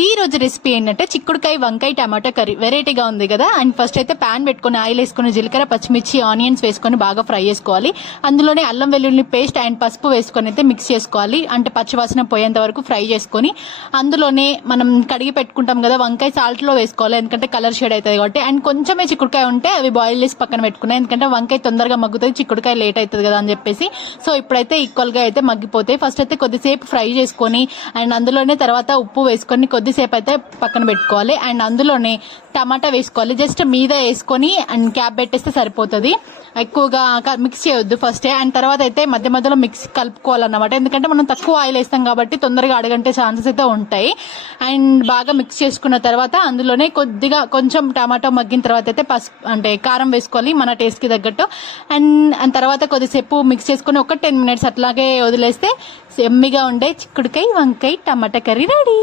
ఈ రోజు రెసిపీ ఏంటంటే చిక్కుడుకాయ వంకాయ టమాటా కర్రీ. వెరైటీగా ఉంది కదా. అండ్ ఫస్ట్ అయితే ప్యాన్ పెట్టుకుని ఆయిల్ వేసుకుని జీలకర్ర పచ్చిమిర్చి ఆనియన్స్ వేసుకొని బాగా ఫ్రై చేసుకోవాలి. అందులోనే అల్లం వెల్లుల్లి పేస్ట్ అండ్ పసుపు వేసుకొని అయితే మిక్స్ చేసుకోవాలి. అంటే పచ్చివాసన పోయేంత వరకు ఫ్రై చేసుకొని అందులోనే మనం కడిగి పెట్టుకుంటాం కదా వంకాయ సాల్ట్ లో వేసుకోవాలి, ఎందుకంటే కలర్ షేడ్ అవుతుంది కాబట్టి. అండ్ కొంచెమే చిక్కుడుకాయ ఉంటే అవి బాయిల్ చేసి పక్కన పెట్టుకున్నాయి, ఎందుకంటే వంకాయ తొందరగా మగ్గుతుంది, చిక్కుడుకాయ లేట్ అవుతుంది కదా అని చెప్పేసి. సో ఇప్పుడైతే ఈక్వల్ గా అయితే మగ్గిపోతాయి. ఫస్ట్ అయితే కొద్దిసేపు ఫ్రై చేసుకొని అండ్ అందులోనే తర్వాత ఉప్పు వేసుకొని కొద్దిసేపు అయితే పక్కన పెట్టుకోవాలి. అండ్ అందులోనే టమాటా వేసుకోవాలి. జస్ట్ మీద వేసుకొని అండ్ క్యాప్ పెట్టేస్తే సరిపోతుంది. ఎక్కువగా మిక్స్ చేయొద్దు ఫస్టే. అండ్ తర్వాత అయితే మధ్య మధ్యలో మిక్స్ కలుపుకోవాలన్నమాట, ఎందుకంటే మనం తక్కువ ఆయిల్ వేస్తాం కాబట్టి తొందరగా అడగంటే ఛాన్సెస్ అయితే ఉంటాయి. అండ్ బాగా మిక్స్ చేసుకున్న తర్వాత అందులోనే కొద్దిగా కొంచెం టమాటా మగ్గిన తర్వాత అయితే పసుపు అంటే కారం వేసుకోవాలి మన టేస్ట్ కి తగ్గట్టు. అండ్ తర్వాత కొద్దిసేపు మిక్స్ చేసుకుని ఒక 10 minutes అట్లాగే వదిలేస్తే ఎమ్మిగా ఉండే చిక్కుడుకాయ వంకాయ టమాటా కర్రీ రెడీ.